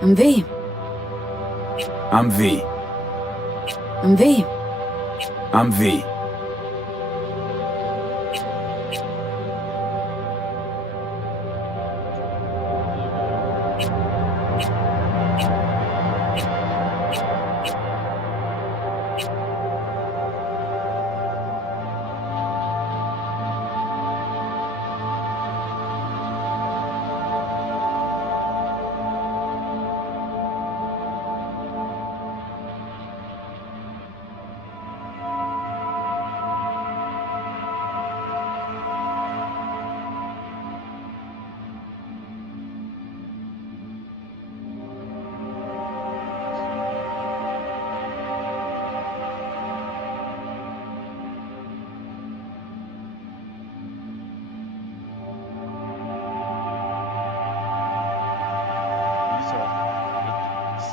I'm V. I'm V. I'm V. I'm V. These are ridiculous.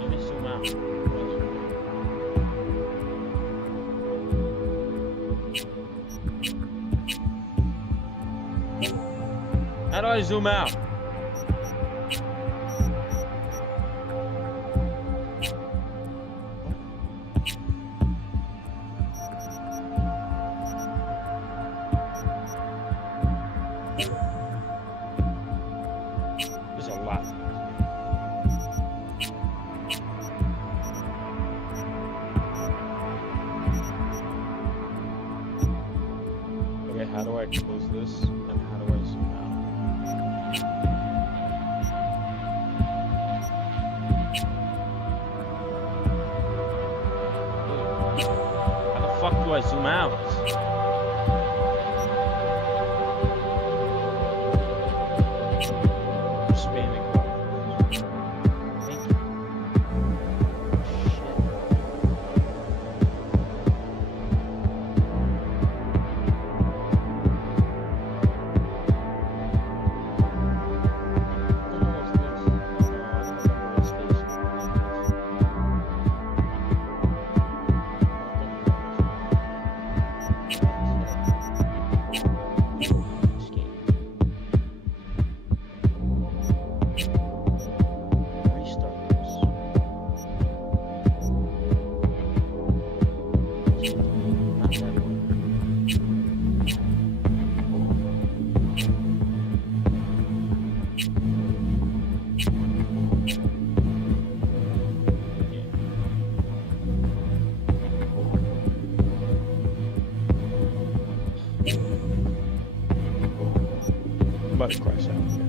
Let me zoom out. How do I zoom out? There's a lot. Okay, how do I close this? And how do I zoom out? How the fuck do I zoom out? I'm spamming. Thank you. Shit. Almost this. No, I don't remember what station. Escape. Restart this. Not that one. I'm about to crash out here.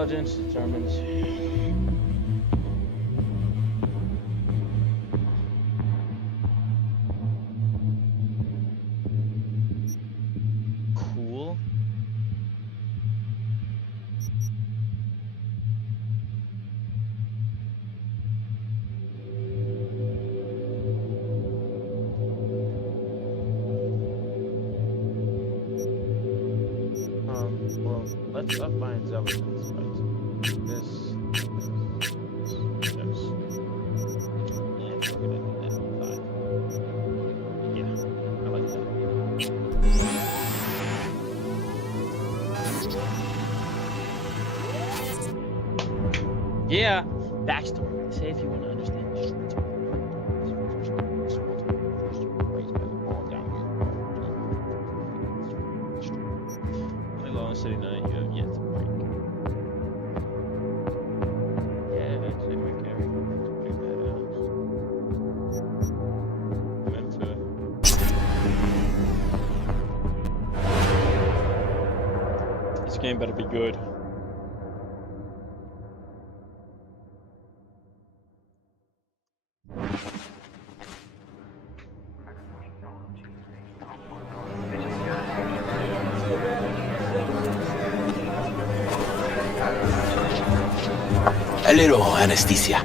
Intelligence determines. Cool. Well, let's find intelligence, right? This. Yeah, we're gonna do that. Fine. Yeah, I like that. Yeah, backstory. Say if you want to understand the streets. Only law in City 9 you have yet to break. Yeah, actually, my character figured that out. Meant to. This game better be good. A little anesthesia.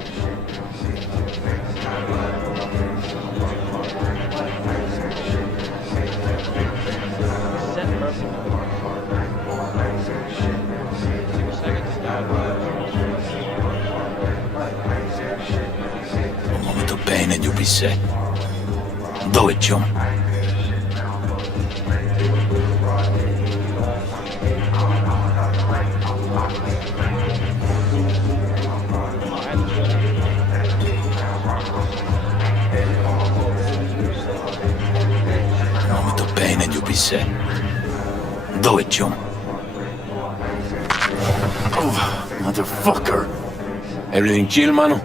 Set perfect. Take a second to die. A moment of pain and you'll be set. Do it, John. And you'll be set. Do it, John. Oh, motherfucker. Everything chill, mano?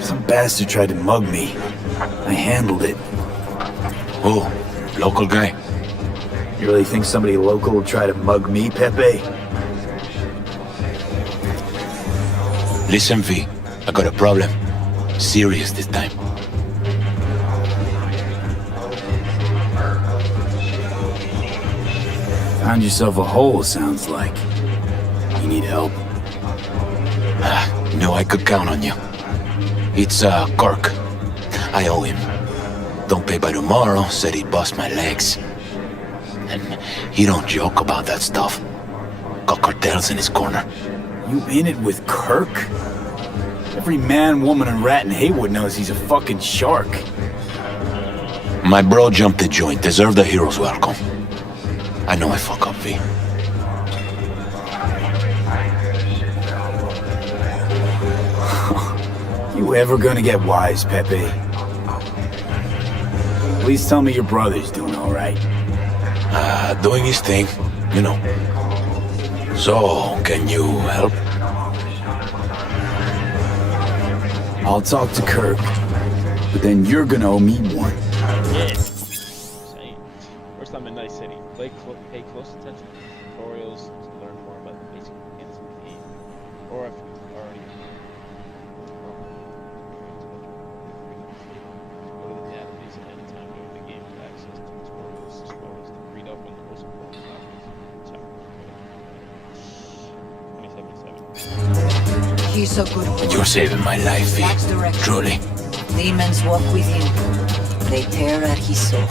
Some bastard tried to mug me. I handled it. Oh, local guy? You really think somebody local will try to mug me, Pepe? Listen, V. I got a problem. Serious this time. Found yourself a hole, sounds like. You need help? Knew I could count on you. It's, Kirk. I owe him. Don't pay by tomorrow, said he'd bust my legs. And he don't joke about that stuff. Got cartels in his corner. You in it with Kirk? Every man, woman, and rat in Haywood knows he's a fucking shark. My bro jumped the joint, deserved a hero's welcome. I know I fuck up, V. You ever gonna get wise, Pepe? Please tell me your brother's doing all right. Doing his thing, you know. So, can you help? I'll talk to Kirk, but then you're gonna owe me one. Yeah. Same. First time in Nice City. Pay close attention to tutorials to learn more about the basic mechanics of the game. Or if you've already go to the database at any time during the game to access the tutorials as well as to read up on the most important topics. Cyberpunk 2077. He's a good boy. You're saving my life, V. That's the record. Truly. Demons walk with him. They tear at his soul.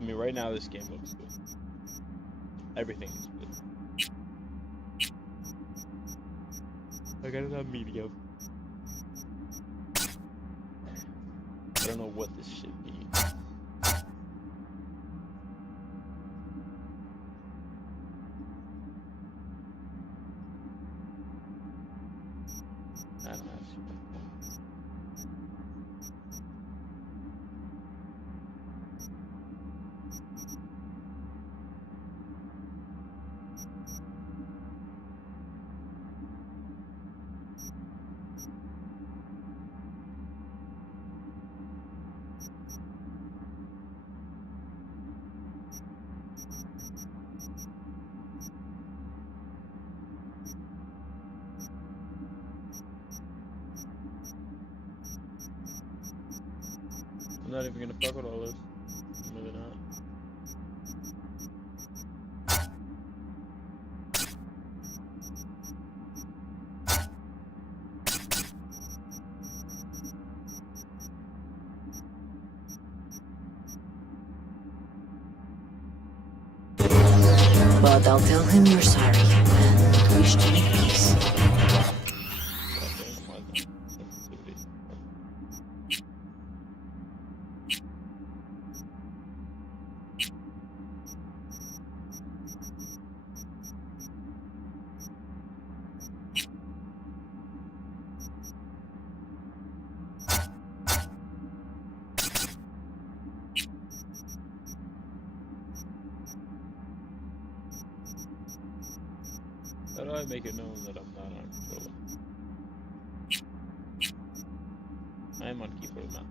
I mean, right now this game looks good. Everything is good. I got it on medium. I don't know what this shit means. I don't know. not even gonna fuck with all this. I'm really not. But I'll tell him you're sorry and wish to make peace. Goddamn, why is that sensitivity? How do I make it known that I'm not on controller? I am on keyboard and mouse.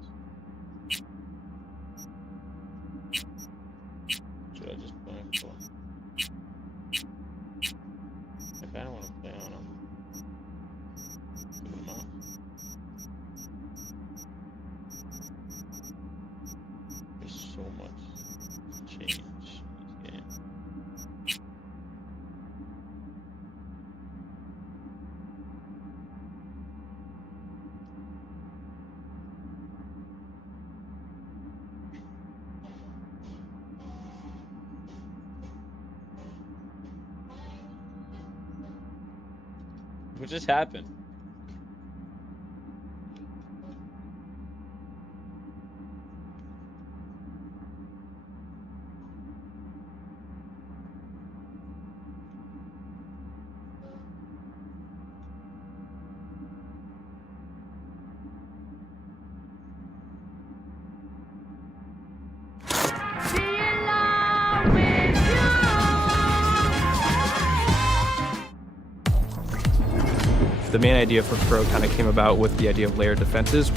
Should I just play on controller? I kinda wanna play on keyboard and mouse. There's so much change in this game. What just happened? The main idea for Pro kind of came about with the idea of layered defenses.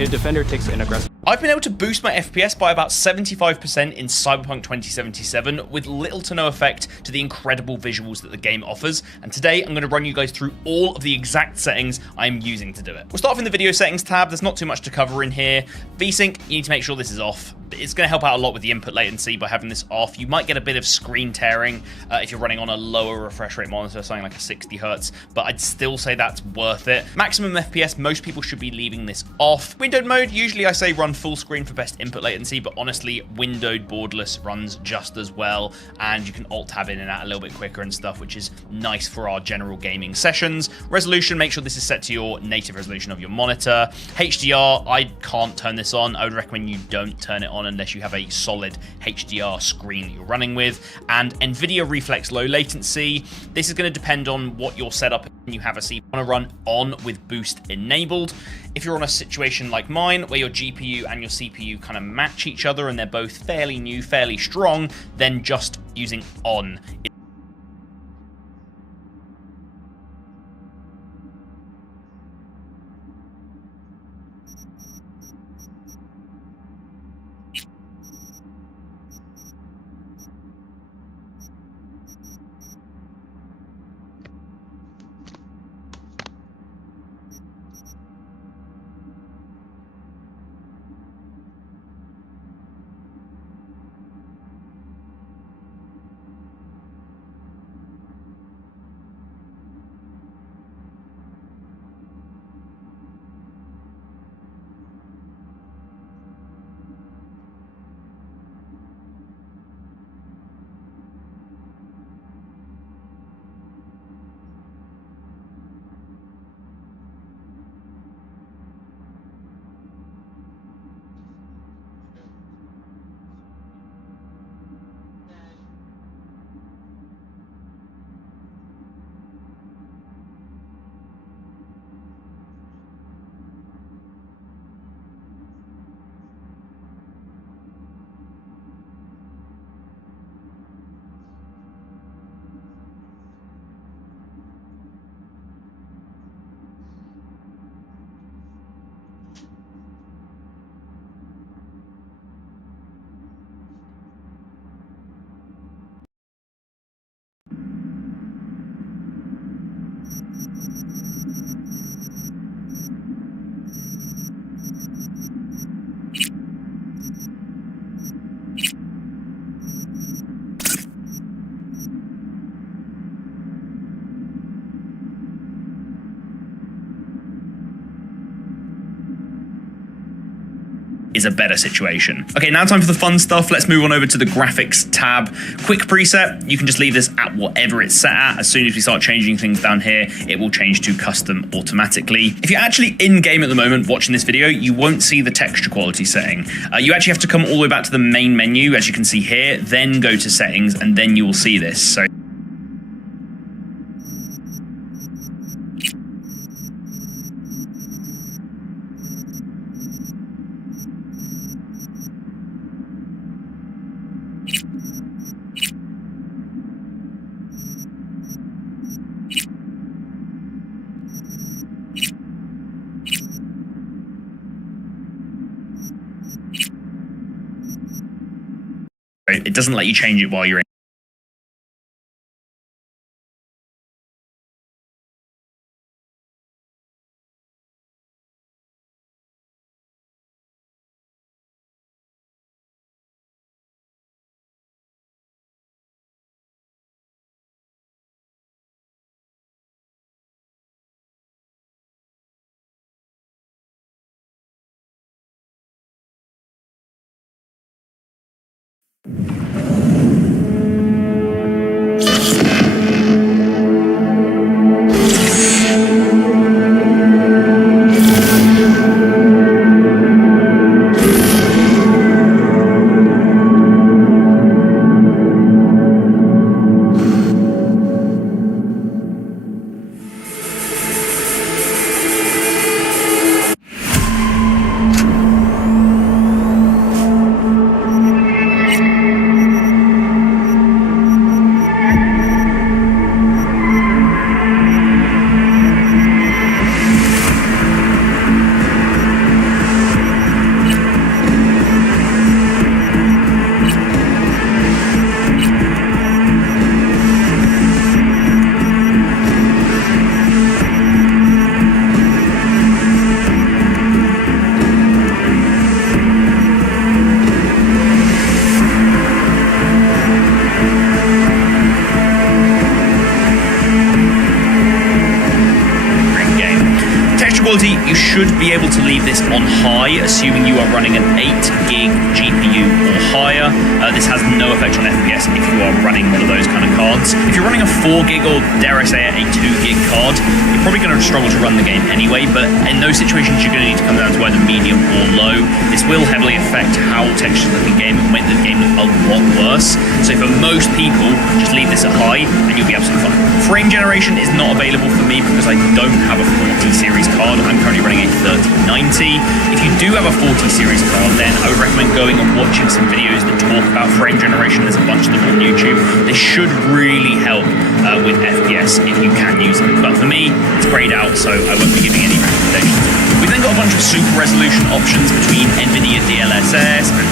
A defender takes an aggressive. I've been able to boost my FPS by about 75% in Cyberpunk 2077 with little to no effect to the incredible visuals that the game offers, and today I'm going to run you guys through all of the exact settings I'm using to do it. We'll start off in the video settings tab. There's not too much to cover in here. VSync, you need to make sure this is off. It's going to help out a lot with the input latency by having this off. You might get a bit of screen tearing if you're running on a lower refresh rate monitor, something like a 60 Hz, but I'd still say that's worth it. Maximum FPS, most people should be leaving this off. Windowed mode, usually I say run full screen for best input latency, but honestly, windowed borderless runs just as well, and you can alt tab in and out a little bit quicker and stuff, which is nice for our general gaming sessions. Resolution, make sure this is set to your native resolution of your monitor. HDR, I can't turn this on. I would recommend you don't turn it on unless you have a solid HDR screen that you're running with. And NVIDIA Reflex low latency, this is going to depend on what your setup is. You have a CPU, you want to run on with boost enabled. If you're on a situation like mine where your GPU and your CPU kind of match each other and they're both fairly new, fairly strong, then just using on. is a better situation. Okay, now time for the fun stuff. Let's move on over to the graphics tab. Quick preset, you can just leave this at whatever it's set at. As soon as we start changing things down here, it will change to custom automatically. If you're actually in game at the moment watching this video, you won't see the texture quality setting. You actually have to come all the way back to the main menu, as you can see here, then go to settings, and then you will see this. So it doesn't let you change it while you're in. You should be able to leave this on high, assuming you are running an 8 gig GPU or higher. This has no effect on FPS if you are running one of those kind of cards. If you're running a 4 gig or, dare I say it, a 2 gig card, you're probably going to struggle to run the game anyway, but in those situations you're going to need to come down to either medium or low. This will heavily affect how textures look in game and make the game look a lot worse. So for most people, just leave this at high and you'll be absolutely fine. Frame generation is not available for me because I don't have a 40 series card. I'm currently running a 3090. If you do have a 40 series card, then I would recommend going and watching some videos that talk about frame generation. There's a bunch of them on YouTube. This should really help with FPS if you can use it. But for me, it's grayed out, so I won't be giving any recommendations. We've then got a bunch of super resolution options between NVIDIA DLSS and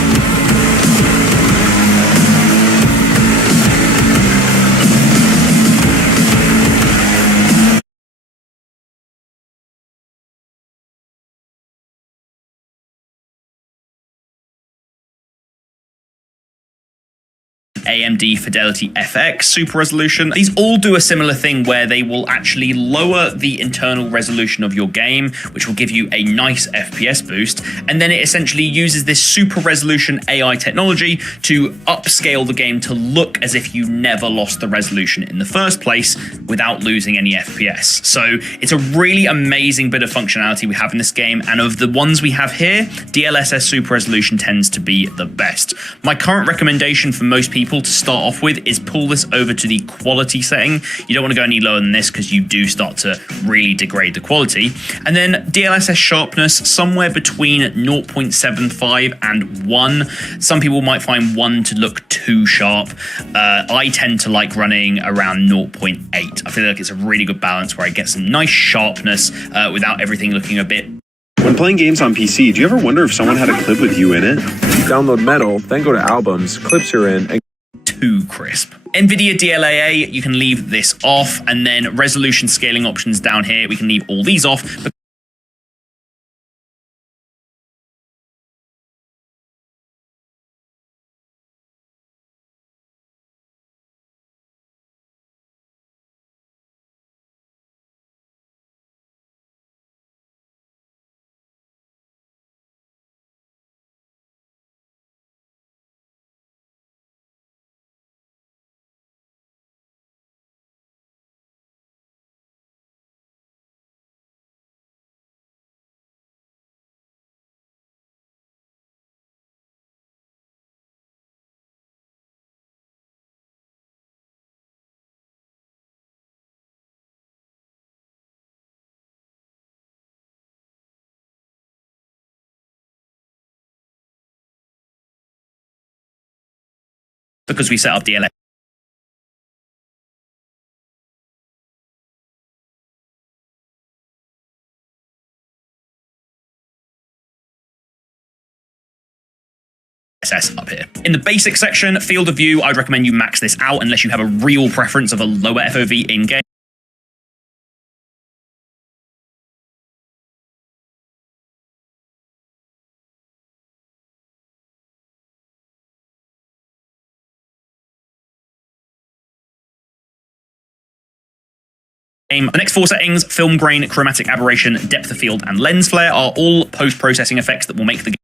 AMD Fidelity FX Super Resolution. These all do a similar thing where they will actually lower the internal resolution of your game, which will give you a nice FPS boost, and then it essentially uses this super resolution AI technology to upscale the game to look as if you never lost the resolution in the first place without losing any FPS. So it's a really amazing bit of functionality we have in this game, and of the ones we have here, DLSS Super Resolution tends to be the best. My current recommendation for most people to start off with is pull this over to the quality setting. You don't want to go any lower than this because you do start to really degrade the quality. And then DLSS sharpness, somewhere between 0.75 and 1. Some people might find 1 to look too sharp. I tend to like running around 0.8. I feel like it's a really good balance where I get some nice sharpness without everything looking a bit. When playing games on PC, do you ever wonder if someone had a clip with you in it? Download Metal, then go to Albums, clips you're in, and too crisp. NVIDIA DLAA, you can leave this off, and then resolution scaling options down here, we can leave all these off. because we set up DLSS up here. In the basic section, field of view, I'd recommend you max this out unless you have a real preference of a lower FOV in-game. The next 4 settings, film grain, chromatic aberration, depth of field, and lens flare, are all post-processing effects that will make the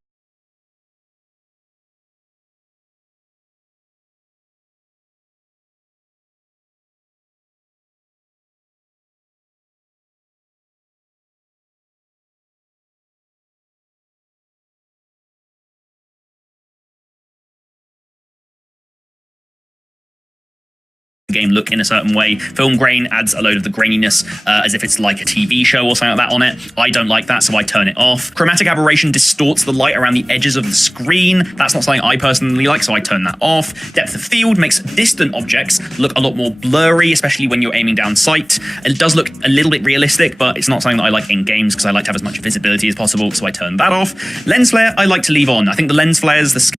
game look in a certain way. Film grain adds a load of the graininess as if it's like a TV show or something like that on it. I don't like that, so I turn it off. Chromatic aberration distorts the light around the edges of the screen. That's not something I personally like, so I turn that off. Depth of field makes distant objects look a lot more blurry, especially when you're aiming down sight. It does look a little bit realistic, but it's not something that I like in games because I like to have as much visibility as possible, so I turn that off. Lens flare, I like to leave on. I think the lens flares, the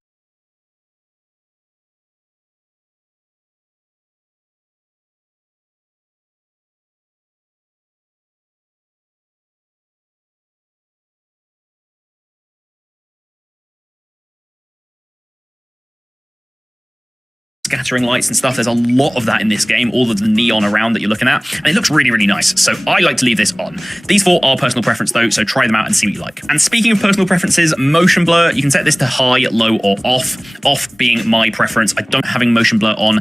scattering lights and stuff. There's a lot of that in this game, all of the neon around that you're looking at, and it looks really, really nice. So I like to leave this on. These 4 are personal preference though, so try them out and see what you like. And speaking of personal preferences, motion blur, you can set this to high, low, or off. Off being my preference. I don't having motion blur on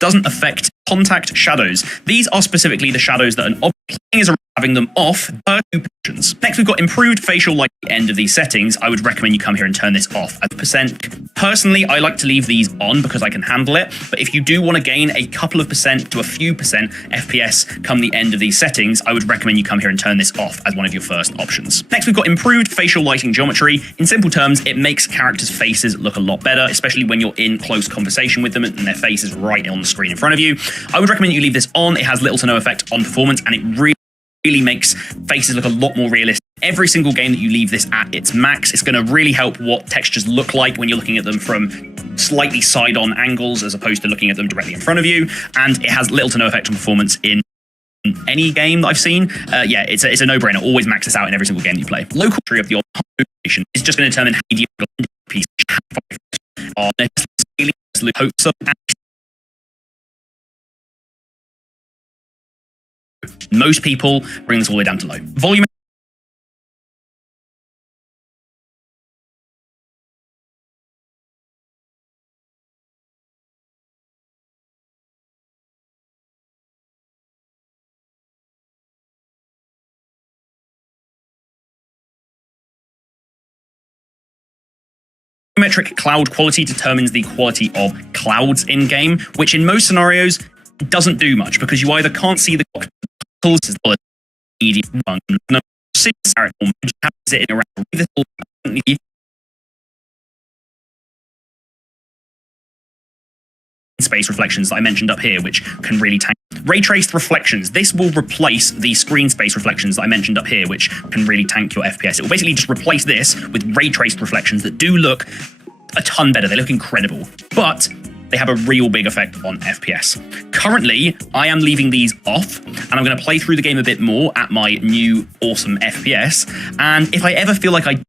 doesn't affect contact shadows. These are specifically the shadows that an object is having them off per 2 positions. Next, we've got improved facial light at the end of these settings. I would recommend you come here and turn this off at %. Personally, I like to leave these on because I can handle it, but if you do want to gain a couple of % to a few % FPS come the end of these settings, I would recommend you come here and turn this off as one of your first options. Next, we've got improved facial lighting geometry. In simple terms, it makes characters' faces look a lot better, especially when you're in close conversation with them and their face is right on the screen in front of you. I would recommend you leave this on. It has little to no effect on performance, and it really makes faces look a lot more realistic. Every single game that you leave this at its max, it's going to really help what textures look like when you're looking at them from slightly side-on angles as opposed to looking at them directly in front of you, and it has little to no effect on performance in any game that I've seen. Yeah, it's a no-brainer. Always max this out in every single game that you play. Local tree of the location is just going to determine how you piece are necessarily hopes of. Most people bring this all the way down to low. Volume Volumetric cloud quality determines the quality of clouds in game, which in most scenarios doesn't do much because you either can't see the space reflections that I mentioned up here, which can really tank. Ray traced reflections. This will replace the screen space reflections that I mentioned up here, which can really tank your FPS. It will basically just replace this with ray traced reflections that do look a ton better. They look incredible, but they have a real big effect on FPS. Currently, I am leaving these off, and I'm going to play through the game a bit more at my new awesome FPS. And if I ever feel like I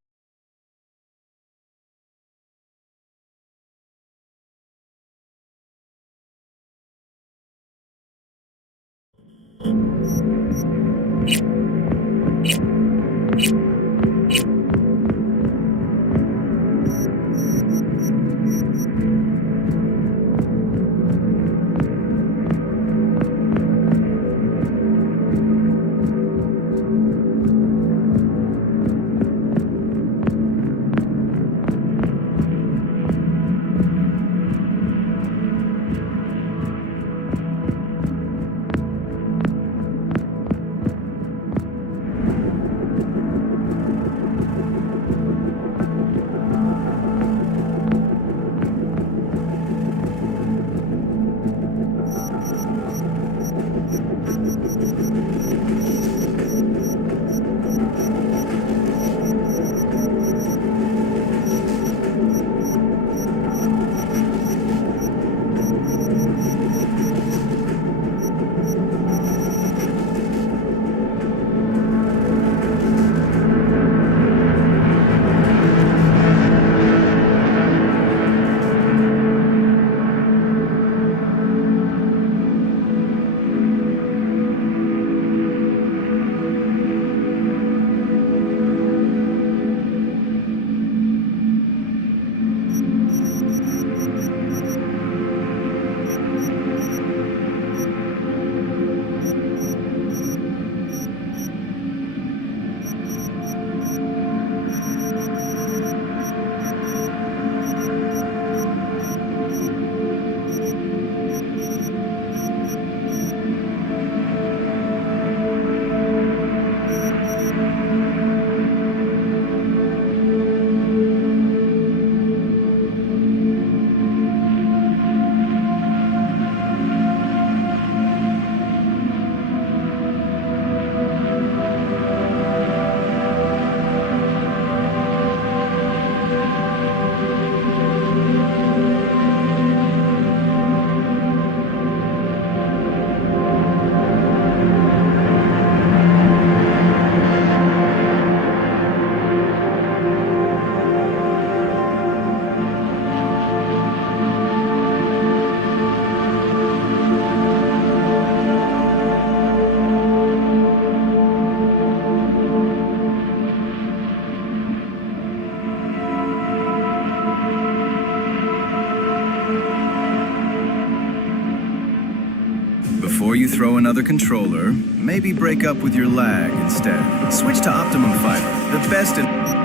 another controller, maybe break up with your lag instead. Switch to Optimum Fiber, the best in...